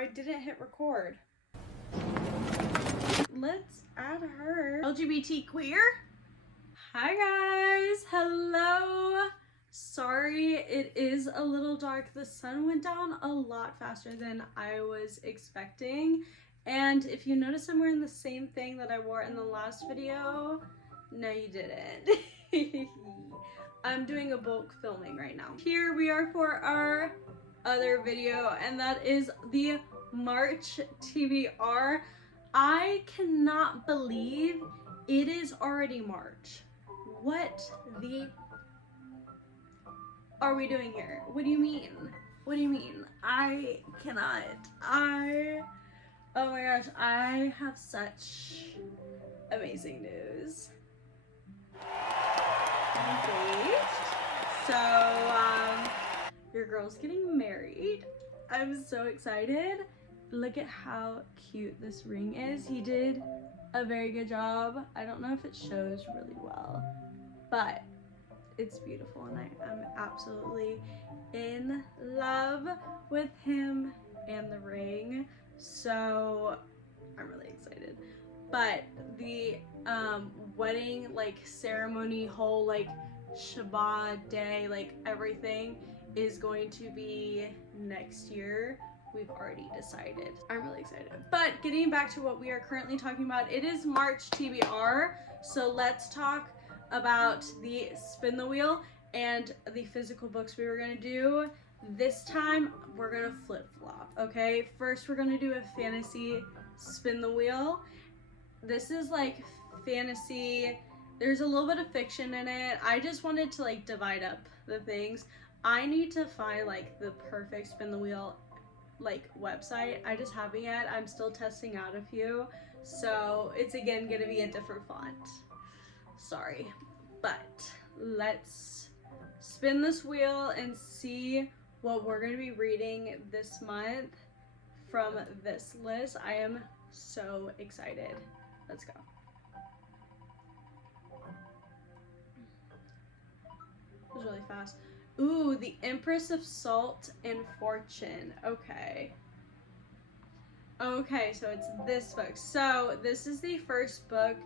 I didn't hit record. Let's add her. LGBT queer. Hi guys, hello. Sorry, it is a little dark. The sun went down a lot faster than I was expecting. And if you notice, I'm wearing the same thing that I wore in the last video. No, you didn't. I'm doing a bulk filming right now. Here we are for our other video, and that is the March TBR. I cannot believe it is already March. What the are we doing here? What do you mean? What do you mean? I cannot. Oh my gosh, I have such amazing news. Engaged. So, your girl's getting married. I'm so excited. Look at how cute this ring is. He did a very good job. I don't know if it shows really well, but it's beautiful, and I am absolutely in love with him and the ring. So I'm really excited. But the wedding ceremony, whole Shabbat day, everything is going to be next year. We've already decided. I'm really excited. But getting back to what we are currently talking about, it is March TBR. So let's talk about the spin the wheel and the physical books we were gonna do. This time we're gonna flip-flop, okay? First we're gonna do a fantasy spin the wheel. This is like fantasy. There's a little bit of fiction in it. I just wanted to divide up the things. I need to find the perfect spin the wheel website. I just haven't yet. I'm still testing out a few. So it's again gonna be a different font. Sorry. But let's spin this wheel and see what we're gonna be reading this month from this list. I am so excited. Let's go. It was really fast. Ooh, the Empress of Salt and Fortune. Okay. Okay, so it's this book. So this is the first book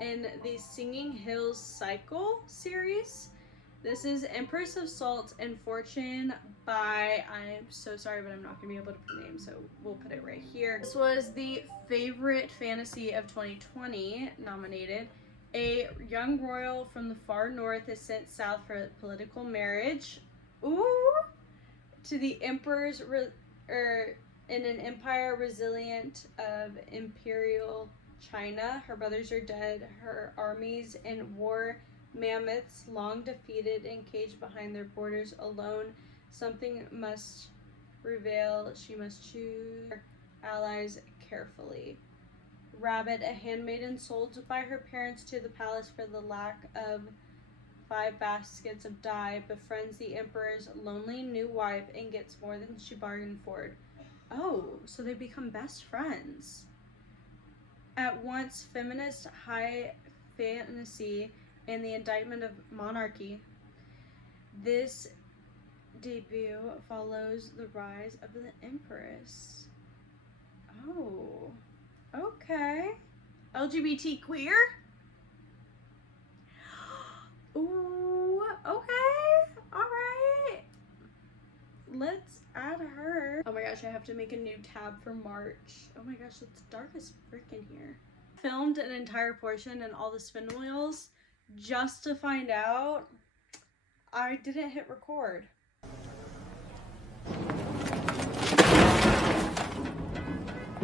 in the Singing Hills Cycle series. This is Empress of Salt and Fortune by, I'm so sorry, but I'm not gonna be able to put the name, so we'll put it right here. This was the favorite fantasy of 2020 nominated. A young royal from the far north is sent south for political marriage. Ooh! To the emperor's in an empire resilient of imperial China. Her brothers are dead. Her armies and war mammoths long defeated and caged behind their borders alone. Something must prevail. She must choose her allies carefully. Rabbit, a handmaiden sold by her parents to the palace for the lack of 5 baskets of dye, befriends the emperor's lonely new wife and gets more than she bargained for. Oh, so they become best friends. At once feminist, high fantasy, and the indictment of monarchy, this debut follows the rise of the empress. Oh. Okay. LGBT queer? Ooh, okay. Alright. Let's add her. Oh my gosh, I have to make a new tab for March. Oh my gosh, it's dark as frick in here. Filmed an entire portion and all the spin wheels just to find out I didn't hit record.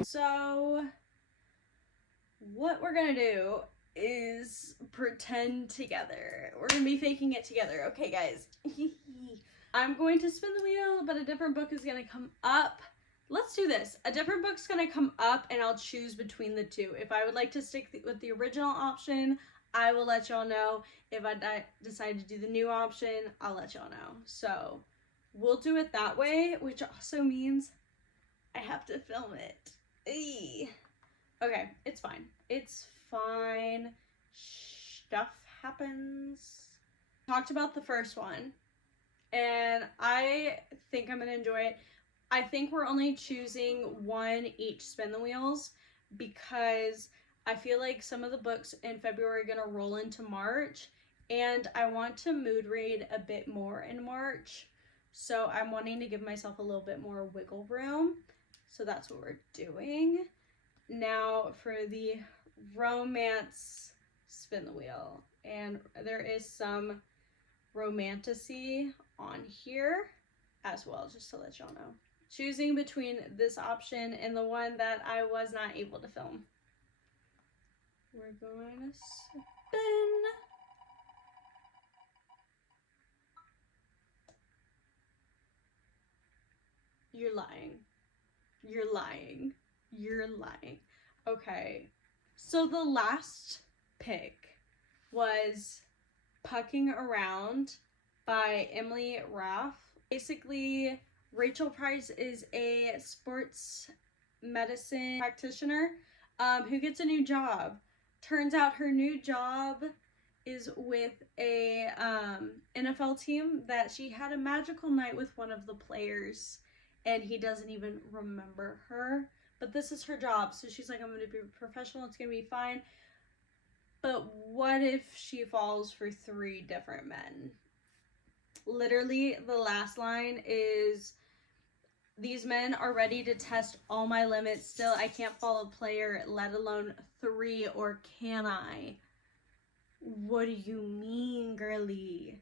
So what we're gonna do is pretend together. We're gonna be faking it together. Okay, guys. I'm going to spin the wheel, but a different book is gonna come up. Let's do this. A different book's gonna come up and I'll choose between the two. If I would like to stick with the original option, I will let y'all know. If I decide to do the new option, I'll let y'all know. So we'll do it that way, which also means I have to film it. Eee. Okay, it's fine. It's fine. Stuff happens. Talked about the first one, and I think I'm gonna enjoy it. I think we're only choosing one each spin the wheels because I feel like some of the books in February are going to roll into March, and I want to mood read a bit more in March. So I'm wanting to give myself a little bit more wiggle room. So that's what we're doing. Now for the romance spin the wheel. And there is some romantasy on here as well, just to let y'all know. Choosing between this option and the one that I was not able to film. We're going to spin. You're lying. You're lying. You're lying. Okay. So the last pick was Pucking Around by Emily Raff. Basically, Rachel Price is a sports medicine practitioner who gets a new job. Turns out her new job is with a NFL team that she had a magical night with one of the players, and he doesn't even remember her. But this is her job, so she's like, I'm going to be professional, it's going to be fine. But what if she falls for 3 different men? Literally, the last line is, these men are ready to test all my limits. Still, I can't fall a player, let alone 3, or can I? What do you mean, girly?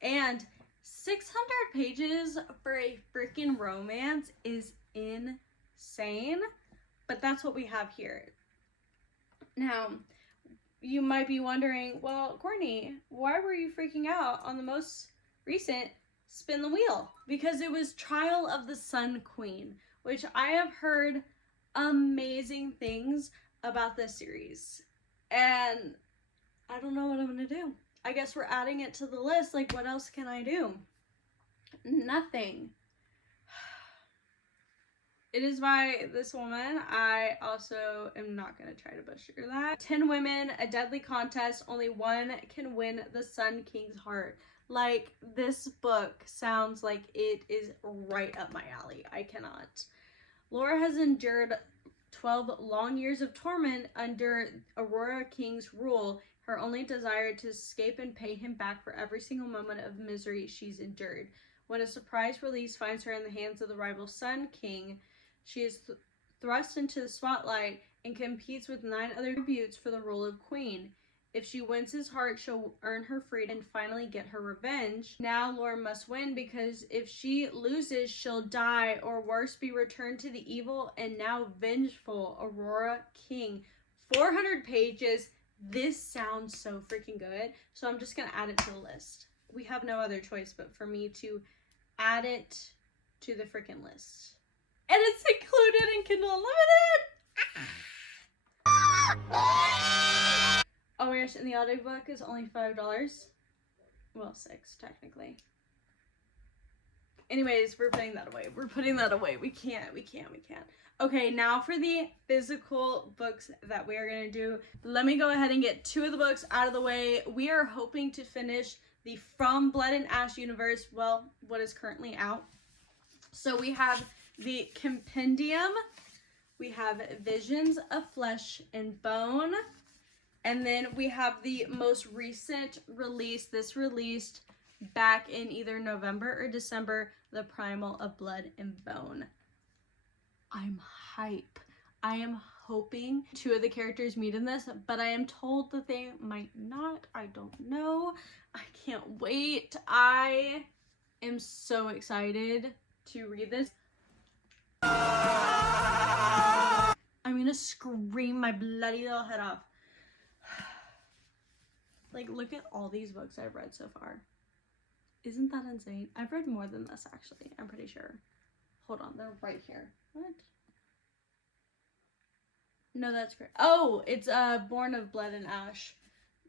And 600 pages for a freaking romance is insane. But that's what we have here. Now, you might be wondering, well, Courtney, why were you freaking out on the most recent spin the wheel? Because it was Trial of the Sun Queen, which I have heard amazing things about this series. And I don't know what I'm going to do. I guess we're adding it to the list. Like, what else can I do? Nothing. It is by this woman. I also am not going to try to butcher that. 10 women, a deadly contest. Only one can win the Sun King's heart. Like, this book sounds like it is right up my alley. I cannot. Laura has endured 12 long years of torment under Aurora King's rule. Her only desire to escape and pay him back for every single moment of misery she's endured. When a surprise release finds her in the hands of the rival Sun King, she is thrust into the spotlight and competes with 9 other tributes for the role of queen. If she wins his heart, she'll earn her freedom and finally get her revenge. Now Laura must win, because if she loses, she'll die, or worse, be returned to the evil and now vengeful Aurora King. 400 pages. This sounds so freaking good. So I'm just going to add it to the list. We have no other choice but for me to add it to the freaking list. And it's included in Kindle Unlimited. Oh my gosh, and the audiobook is only $5. Well, $6 technically. Anyways, we're putting that away. We're putting that away. We can't. Okay, now for the physical books that we are going to do. Let me go ahead and get 2 of the books out of the way. We are hoping to finish the From Blood and Ash universe, well, what is currently out. So we have the Compendium. We have Visions of Flesh and Bone. And then we have the most recent release. This released back in either November or December, The Primal of Blood and Bone. I'm hype. I am hoping 2 of the characters meet in this, but I am told that they might not. I don't know. I can't wait. I am so excited to read this. I'm gonna scream my bloody little head off. Like, look at all these books I've read so far. Isn't that insane? I've read more than this, actually. I'm pretty sure. Hold on, they're right here. What? No, that's great. Oh, it's Born of Blood and Ash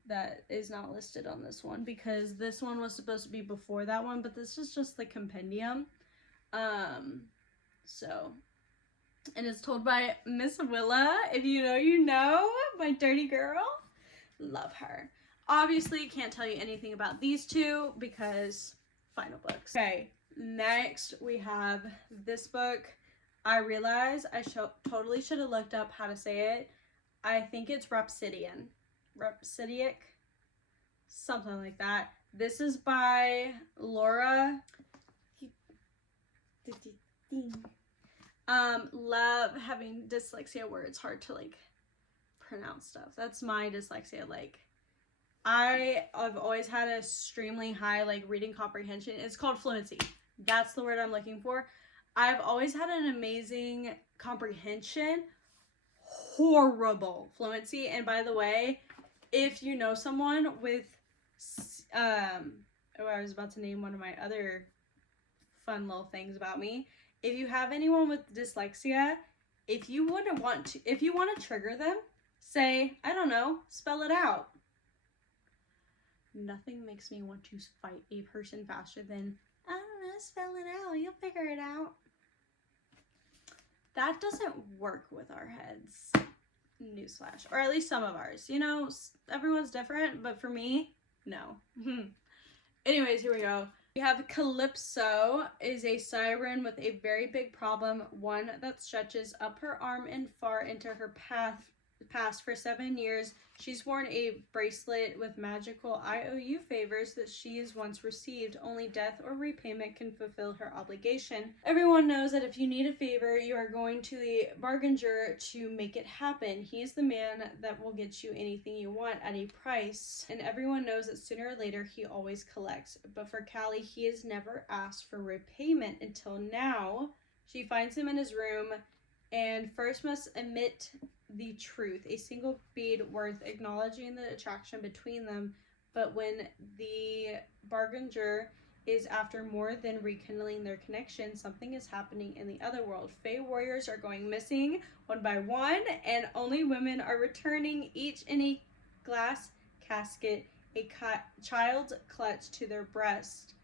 that is not listed on this one, because this one was supposed to be before that one, but this is just the compendium. So, and it's told by Miss Willa. If you know, you know. My dirty girl. Love her. Obviously, can't tell you anything about these 2 because final books. Okay, Next, we have this book. I realize I totally should have looked up how to say it. I think it's Rhapsodian. Rhapsodic? Something like that. This is by Laura. Love having dyslexia where it's hard to like pronounce stuff. That's my dyslexia. Like, I've always had an extremely high like reading comprehension. It's called fluency. That's the word I'm looking for. I've always had an amazing comprehension, horrible fluency. And by the way, if you know someone with I was about to name one of my other fun little things about me. If you have anyone with dyslexia, if you want to trigger them, say, I don't know, spell it out. Nothing makes me want to fight a person faster than, I don't know, spell it out, you'll figure it out. That doesn't work with our heads. Newsflash. Or at least some of ours. You know, everyone's different, but for me, no. Anyways, here we go. We have Calypso is a siren with a very big problem, one that stretches up her arm and far into her past for 7 years. She's worn a bracelet with magical IOU favors that she has once received. Only death or repayment can fulfill her obligation. Everyone knows that if you need a favor, you are going to the barganger to make it happen. He's the man that will get you anything you want at a price. And everyone knows that sooner or later he always collects. But for Callie, he has never asked for repayment until now. She finds him in his room and first must admit the truth, a single bead worth acknowledging the attraction between them. But when the barganger is after more than rekindling their connection, something is happening in the other world. Fae warriors are going missing one by one, and only women are returning, each in a glass casket, a child clutched to their breast.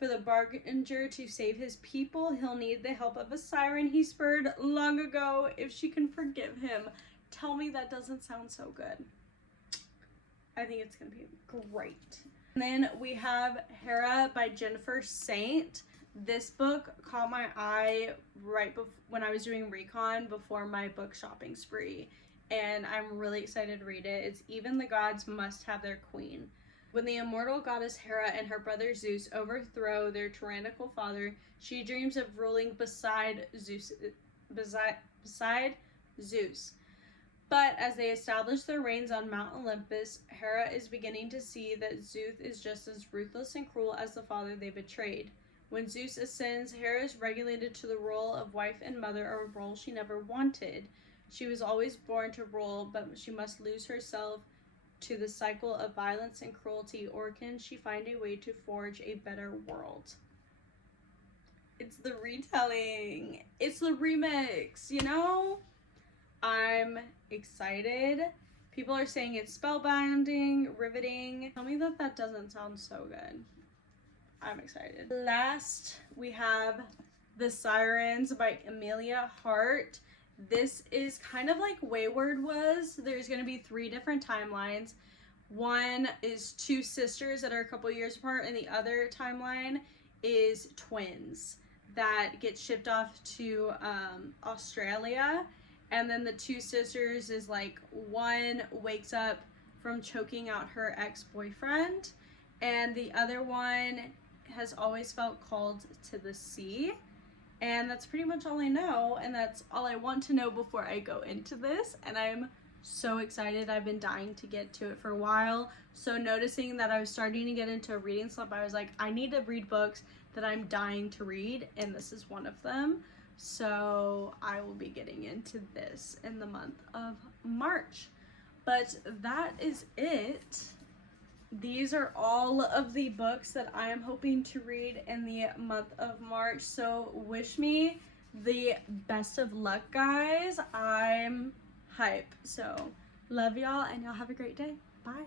For the barganger to save his people, he'll need the help of a siren he spurred long ago. If she can forgive him. Tell me that doesn't sound so good. I think it's going to be great. And then we have Hera by Jennifer Saint. This book caught my eye right when I was doing recon before my book shopping spree. And I'm really excited to read it. It's Even the Gods Must Have Their Queen. When the immortal goddess Hera and her brother Zeus overthrow their tyrannical father, she dreams of ruling beside Zeus. But as they establish their reigns on Mount Olympus, Hera is beginning to see that Zeus is just as ruthless and cruel as the father they betrayed. When Zeus ascends, Hera is regulated to the role of wife and mother, a role she never wanted. She was always born to rule, but she must lose herself to the cycle of violence and cruelty, or can she find a way to forge a better world? It's the retelling. It's the remix, you know? I'm excited. People are saying it's spellbinding, riveting. Tell me that that doesn't sound so good. I'm excited. Last, we have The Sirens by Amelia Hart. This is kind of like Wayward was. There's going to be 3 different timelines. One is 2 sisters that are a couple years apart, and the other timeline is twins that get shipped off to Australia. And then the 2 sisters is like one wakes up from choking out her ex-boyfriend, and the other one has always felt called to the sea. And that's pretty much all I know, and that's all I want to know before I go into this, and I'm so excited. I've been dying to get to it for a while, so noticing that I was starting to get into a reading slump, I was like, I need to read books that I'm dying to read, and this is one of them. So I will be getting into this in the month of March. But that is it. These are all of the books that I am hoping to read in the month of March. So wish me the best of luck, guys. I'm hype. So love y'all, and y'all have a great day. Bye.